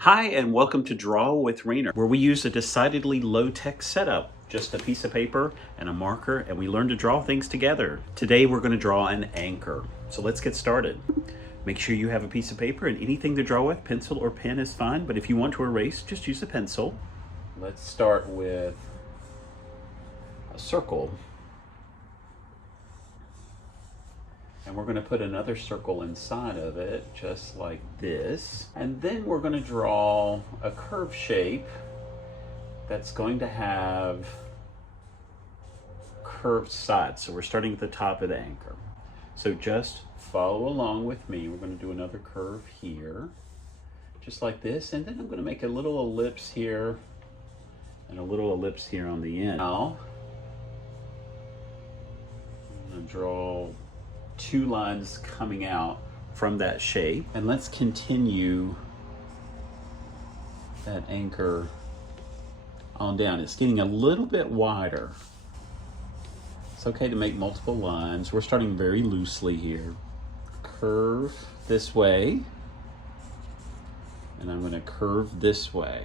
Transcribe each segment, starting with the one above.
Hi, and welcome to Draw with Raynor, where we use a decidedly low-tech setup, just a piece of paper and a marker, and we learn to draw things together. Today we're going to draw an anchor. So let's get started. Make sure you have a piece of paper and anything to draw with, pencil or pen is fine, but if you want to erase, just use a pencil. Let's start with a circle. And we're going to put another circle inside of it, just like this. And then we're going to draw a curve shape that's going to have curved sides. So we're starting at the top of the anchor. So just follow along with me. We're going to do another curve here, just like this. And then I'm going to make a little ellipse here and a little ellipse here on the end. Now, I'm going to draw two lines coming out from that shape, and let's continue that anchor on down. It's getting a little bit wider. It's okay to make multiple lines. We're starting very loosely here. Curve this way, and I'm going to curve this way.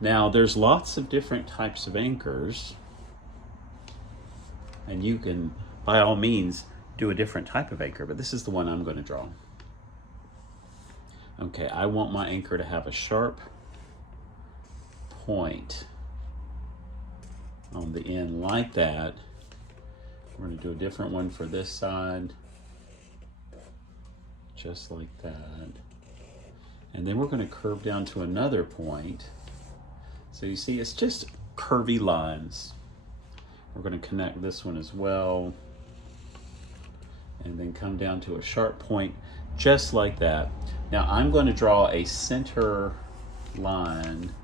Now there's lots of different types of anchors, and you can by all means do a different type of anchor, but this is the one I'm going to draw. Okay, I want my anchor to have a sharp point on the end like that. We're going to do a different one for this side, just like that. And then we're going to curve down to another point. So you see, it's just curvy lines. We're going to connect this one as well, and then come down to a sharp point just like that. Now I'm going to draw a center line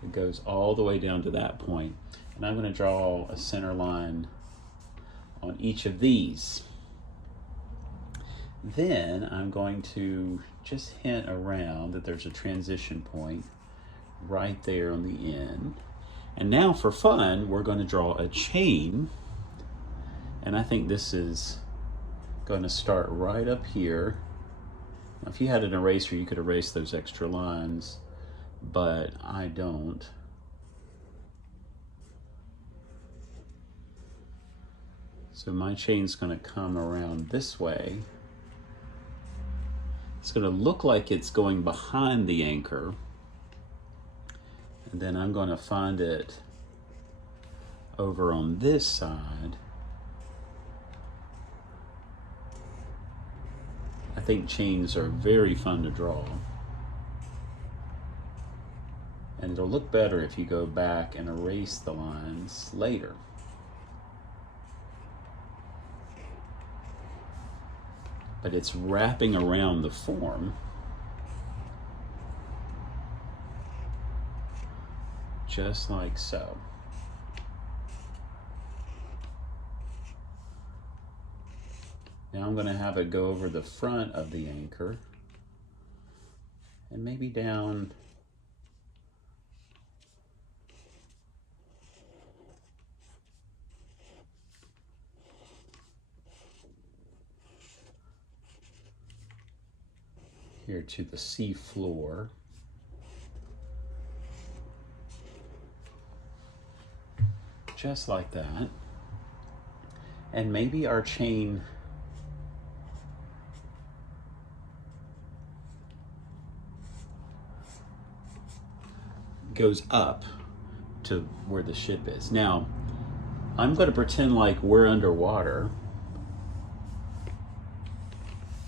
that goes all the way down to that point, and I'm going to draw a center line on each of these. Then I'm going to just hint around that there's a transition point right there on the end. And now for fun, we're going to draw a chain. And I think this is going to start right up here. Now, if you had an eraser, you could erase those extra lines, but I don't. So my chain's going to come around this way. It's going to look like it's going behind the anchor. And then I'm going to find it over on this side. I think chains are very fun to draw. And it'll look better if you go back and erase the lines later. But it's wrapping around the form, just like so. Now I'm going to have it go over the front of the anchor and maybe down here to the sea floor. Just like that. And maybe our chain goes up to where the ship is. Now, I'm going to pretend like we're underwater.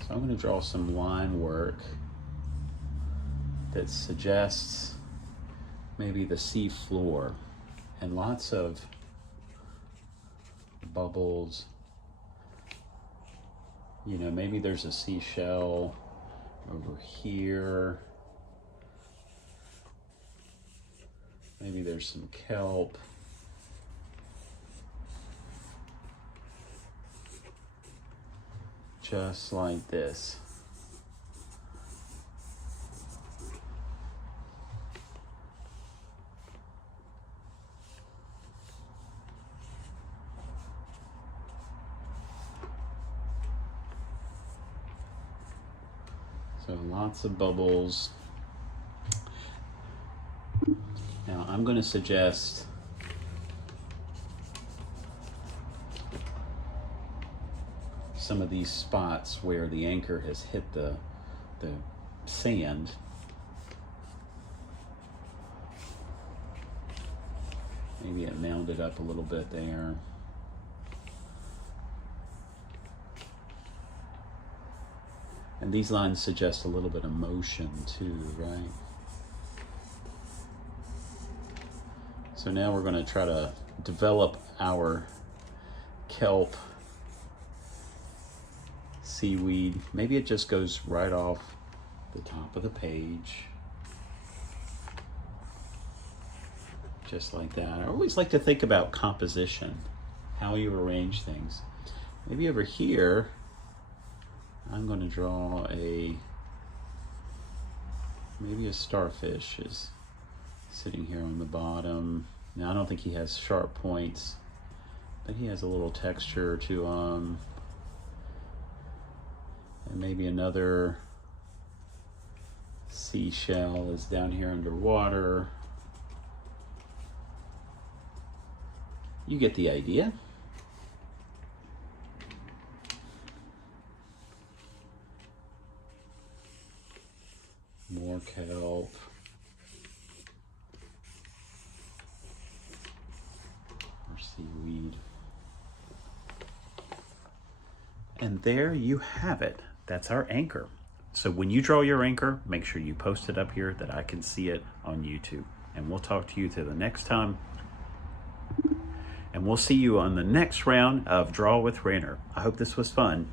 So I'm going to draw some line work that suggests maybe the sea floor and lots of bubbles. You know, maybe there's a seashell over here. Maybe there's some kelp. Just like this. So lots of bubbles. Now I'm going to suggest some of these spots where the anchor has hit the sand. Maybe it mounded up a little bit there. And these lines suggest a little bit of motion too, right? So now we're going to try to develop our kelp seaweed. Maybe it just goes right off the top of the page. Just like that. I always like to think about composition, how you arrange things. Maybe over here, I'm going to draw maybe a starfish is sitting here on the bottom. Now I don't think he has sharp points, but he has a little texture to him. And maybe another seashell is down here underwater. You get the idea. More kelp. More seaweed. And there you have it. That's our anchor. So when you draw your anchor, make sure you post it up here that I can see it on YouTube. And we'll talk to you till the next time. And we'll see you on the next round of Draw with Raynor. I hope this was fun.